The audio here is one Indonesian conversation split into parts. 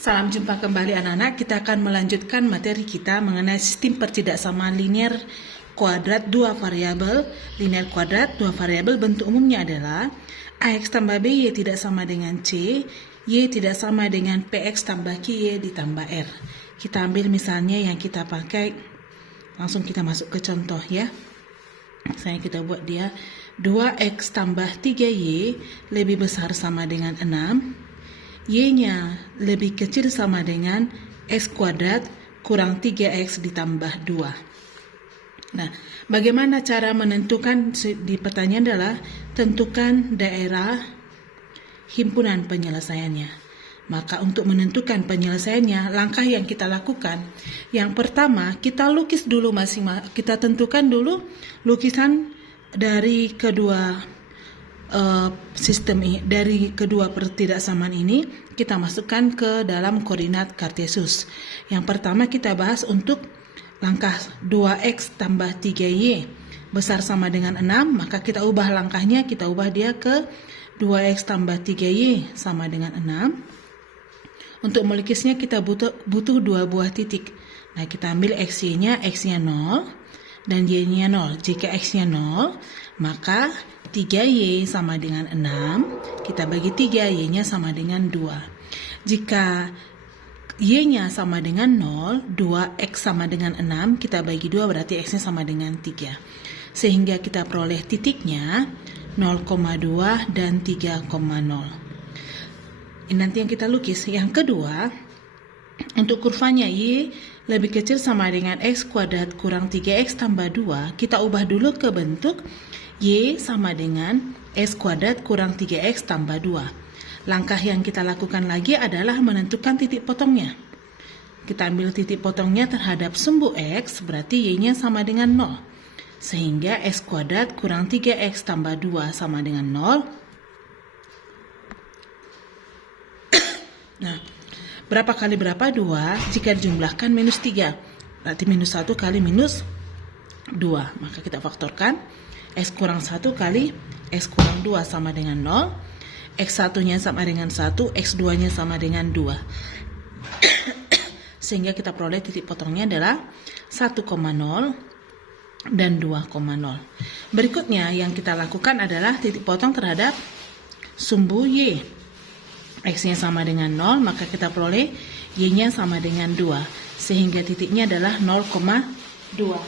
Salam jumpa kembali anak-anak, kita akan melanjutkan materi kita mengenai sistem pertidaksamaan linear kuadrat dua variabel. Linear kuadrat dua variabel bentuk umumnya adalah AX tambah BY tidak sama dengan C, Y tidak sama dengan PX tambah QY ditambah R. Kita ambil misalnya yang kita pakai, langsung kita masuk ke contoh ya. Misalnya kita buat dia 2X tambah 3Y lebih besar sama dengan 6. Y-nya lebih kecil sama dengan X kuadrat kurang 3X ditambah 2. Nah, bagaimana cara menentukan? Di pertanyaan adalah tentukan daerah himpunan penyelesaiannya. Maka untuk menentukan penyelesaiannya, langkah yang kita lakukan, yang pertama kita lukis dulu kita tentukan dulu lukisan dari kedua sistem dari kedua pertidaksamaan ini, kita masukkan ke dalam koordinat Kartesius. Yang pertama kita bahas untuk langkah 2X tambah 3Y besar sama dengan 6, maka kita ubah langkahnya, kita ubah dia ke 2X tambah 3Y sama dengan 6. Untuk melukisnya kita butuh dua buah titik. Nah, kita ambil X-nya 0 dan Y-nya 0. Jika X-nya 0, maka 3Y sama dengan 6, kita bagi 3, Y-nya sama dengan 2. Jika Y-nya sama dengan 0, 2X sama dengan 6, kita bagi 2, berarti X-nya sama dengan 3. Sehingga kita peroleh titiknya 0,2 dan 3,0. Ini nanti yang kita lukis. Yang kedua, untuk kurvanya Y lebih kecil sama dengan X kuadrat kurang 3X tambah 2, kita ubah dulu ke bentuk Y sama dengan X kuadrat kurang 3X tambah 2. Langkah yang kita lakukan lagi adalah menentukan titik potongnya. Kita ambil titik potongnya terhadap sumbu X, berarti Y-nya sama dengan 0. Sehingga X kuadrat kurang 3X tambah 2 sama dengan 0. Nah, berapa kali berapa? 2. Jika dijumlahkan minus 3. Berarti minus 1 kali minus 2. Maka kita faktorkan. X kurang 1 kali X kurang 2 sama dengan 0. X1-nya sama dengan 1. X2-nya sama dengan 2. Sehingga kita peroleh titik potongnya adalah 1,0 dan 2,0. Berikutnya yang kita lakukan adalah titik potong terhadap sumbu Y. X-nya sama dengan 0, maka kita peroleh Y-nya sama dengan 2. Sehingga titiknya adalah 0,2.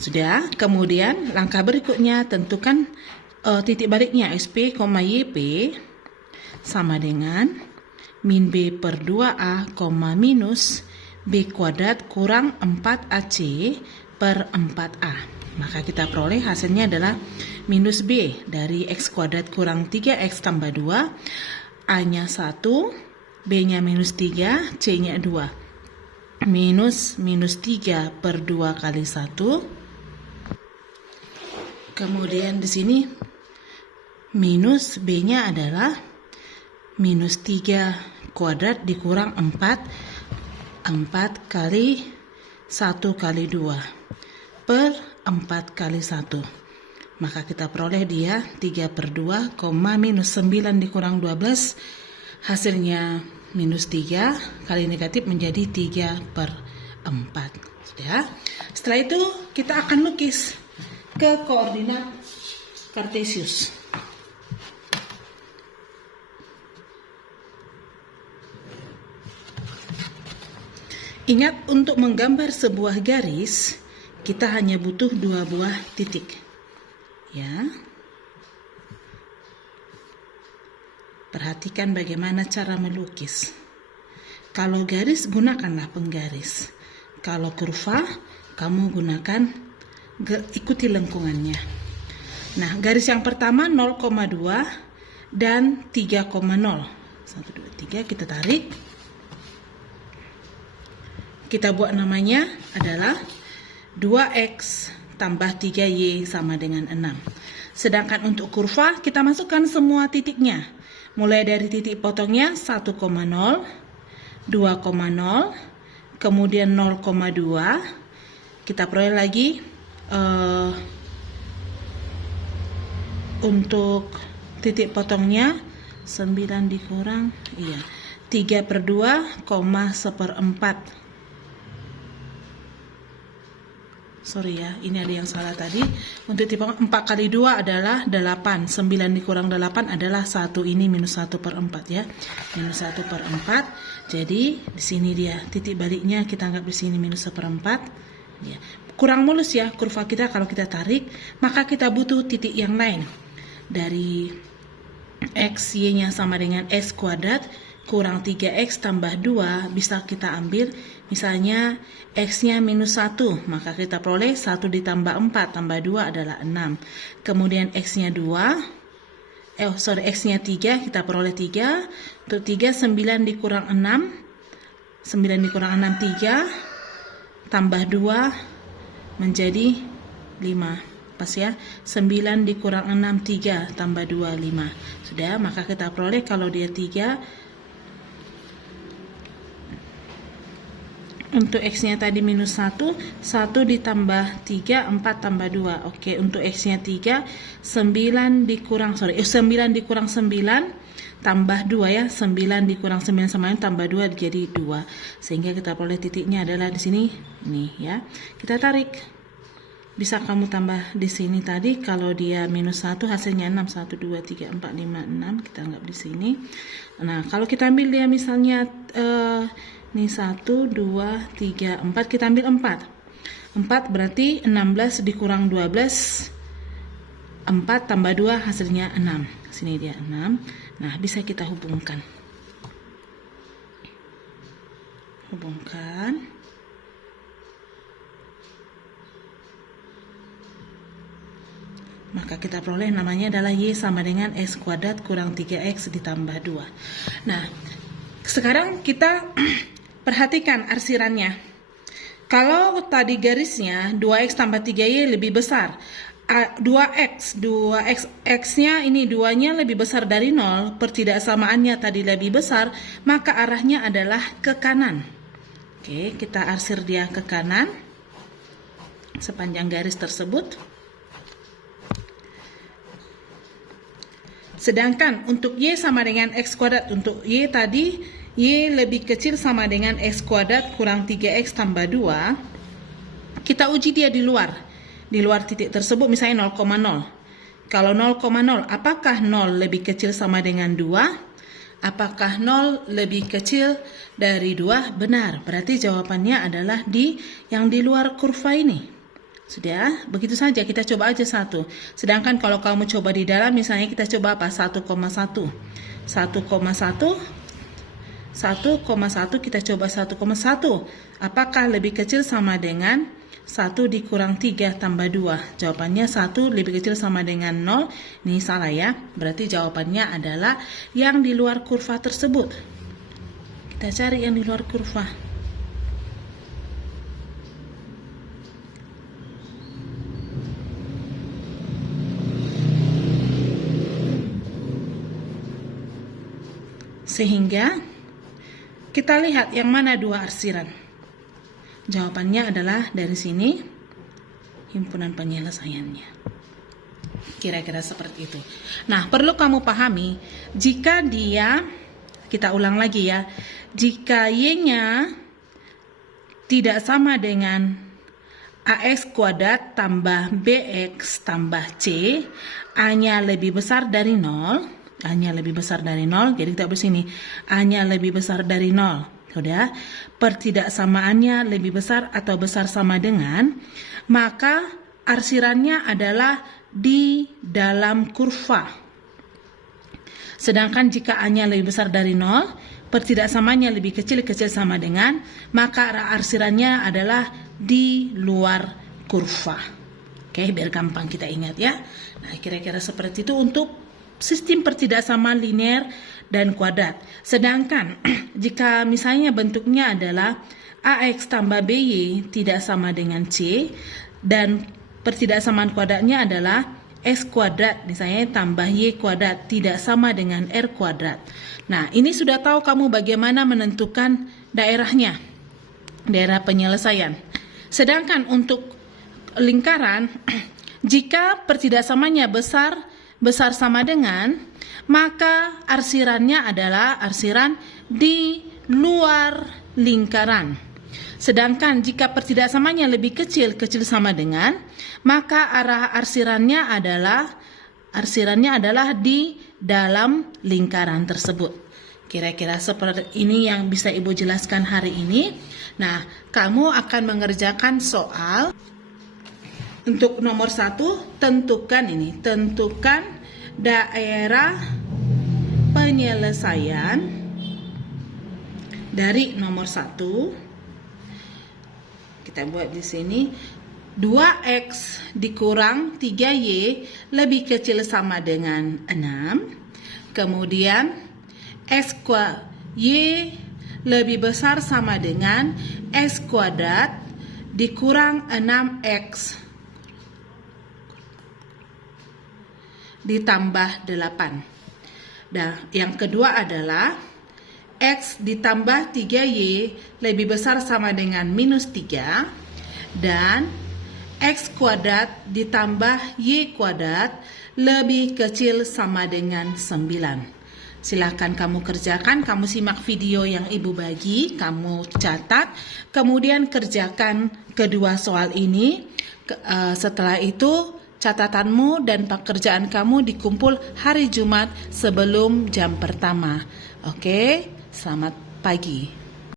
Sudah, kemudian langkah berikutnya tentukan titik baliknya SP, YP sama dengan min B per 2A, minus B kuadrat kurang 4AC per 4A. Maka kita peroleh hasilnya adalah minus B dari X kuadrat kurang 3X tambah 2, A-nya 1, B-nya minus 3, C-nya 2. Minus 3 per 2 kali 1. Kemudian di sini minus B-nya adalah minus 3 kuadrat dikurang 4 kali 1 kali 2 per 4 kali 1. Maka kita peroleh dia 3 per 2, minus 9 dikurang 12. Hasilnya minus 3 kali negatif menjadi 3 per 4. Sudah. Setelah itu kita akan lukis ke koordinat Kartesius. Ingat, untuk menggambar sebuah garis kita hanya butuh dua buah titik. Ya. Perhatikan bagaimana cara melukis. Kalau garis, gunakanlah penggaris. Kalau kurva, kamu gunakan ikuti lengkungannya. Nah, garis yang pertama 0,2 dan 3,0. 1, 2, 3 kita tarik. Kita buat namanya adalah 2X tambah 3Y sama dengan 6. Sedangkan untuk kurva, kita masukkan semua titiknya. Mulai dari titik potongnya 1,0, 2,0, kemudian 0,2. Kita peroleh lagi untuk titik potongnya 9 dikurang, 3/2, 1/4. Sorry ya, ini ada yang salah tadi. Untuk tipe 4 kali 2 adalah 8. 9 dikurang 8 adalah 1. Ini minus 1/4 ya. Minus 1/4. Jadi di sini dia titik baliknya kita anggap di sini minus 1/4. Ya. Kurang mulus ya kurva kita kalau kita tarik, maka kita butuh titik yang lain. Dari x y-nya sama dengan x kuadrat kurang 3x tambah 2 bisa kita ambil misalnya x-nya minus 1, maka kita peroleh 1 ditambah 4 tambah 2 adalah 6. Kemudian x-nya 2, x-nya 3, kita peroleh 3. Untuk 3, 9 dikurang 6, 9 dikurang 6, 3, tambah 2 menjadi 5. Pas ya, 9 dikurang 6, 3, tambah 2, 5. Sudah, maka kita peroleh kalau dia 3, untuk x-nya tadi minus 1, 1 ditambah 3, 4 tambah 2. Oke, untuk x-nya 3, 9 dikurang 9 tambah 2 ya. 9 dikurang 9 sama yang tambah 2 jadi 2. Sehingga kita peroleh titiknya adalah di sini. Nih ya. Kita tarik. Bisa kamu tambah di sini tadi kalau dia minus 1 hasilnya 6, 1 2 3 4 5 6, kita anggap di sini. Nah, kalau kita ambil dia misalnya ini 1 2 3 4, kita ambil 4. 4 berarti 16 dikurang 12, 4 tambah 2 hasilnya 6. Sini dia 6. Nah, bisa kita hubungkan. Maka kita peroleh namanya adalah y sama dengan x kuadrat kurang 3x ditambah 2. Nah, sekarang kita perhatikan arsirannya. Kalau tadi garisnya 2x tambah 3y lebih besar, 2x x-nya ini 2-nya lebih besar dari 0, pertidaksamaannya tadi lebih besar, maka arahnya adalah ke kanan. Oke, kita arsir dia ke kanan sepanjang garis tersebut. Sedangkan untuk y sama dengan x kuadrat, untuk y tadi y lebih kecil sama dengan x kuadrat kurang 3x tambah 2. Kita uji dia di luar titik tersebut, misalnya 0,0. Kalau 0,0, apakah 0 lebih kecil sama dengan 2? Apakah 0 lebih kecil dari 2? Benar, berarti jawabannya adalah yang di luar kurva ini. Sudah, begitu saja, kita coba aja satu. Sedangkan kalau kamu coba di dalam, misalnya kita coba apa? 1,1. 1,1 kita coba 1,1. Apakah lebih kecil sama dengan 1 dikurang 3 tambah 2? Jawabannya 1 lebih kecil sama dengan 0. Ini salah ya. Berarti jawabannya adalah yang di luar kurva tersebut. Kita cari yang di luar kurva. Sehingga kita lihat yang mana dua arsiran. Jawabannya adalah dari sini, himpunan penyelesaiannya. Kira-kira seperti itu. Nah, perlu kamu pahami, jika dia, kita ulang lagi ya, jika y-nya tidak sama dengan ax kuadrat tambah bx tambah c, a-nya lebih besar dari 0, A-nya lebih besar dari 0, jadi kita bersini A-nya lebih besar dari 0. Sudah, pertidaksamaannya lebih besar atau besar sama dengan, maka arsirannya adalah di dalam kurva. Sedangkan jika A-nya lebih besar dari 0, pertidaksamaannya lebih kecil sama dengan, maka arsirannya adalah di luar kurva. Oke, biar gampang kita ingat ya. Nah, kira-kira seperti itu untuk sistem pertidaksamaan linear dan kuadrat. Sedangkan jika misalnya bentuknya adalah AX tambah BY tidak sama dengan C, dan pertidaksamaan kuadratnya adalah X kuadrat misalnya tambah Y kuadrat tidak sama dengan R kuadrat. Nah, ini sudah tahu kamu bagaimana menentukan daerahnya, daerah penyelesaian. Sedangkan untuk lingkaran, jika pertidaksamaannya besar besar sama dengan, maka arsirannya adalah arsiran di luar lingkaran. Sedangkan jika pertidaksamanya lebih kecil sama dengan, maka arah arsirannya adalah di dalam lingkaran tersebut. Kira-kira seperti ini yang bisa Ibu jelaskan hari ini. Nah, kamu akan mengerjakan soal untuk nomor 1, tentukan daerah penyelesaian dari nomor 1. Kita buat di sini 2x dikurang 3y lebih kecil sama dengan 6. Kemudian y lebih besar sama dengan x kuadrat dikurang 6x ditambah 8. Nah, yang kedua adalah x ditambah 3y lebih besar sama dengan minus 3, dan x kuadrat ditambah y kuadrat lebih kecil sama dengan 9. Silahkan kamu kerjakan, kamu simak video yang Ibu bagi, kamu catat, kemudian kerjakan kedua soal ini. Setelah itu catatanmu dan pekerjaan kamu dikumpul hari Jumat sebelum jam pertama. Oke, selamat pagi.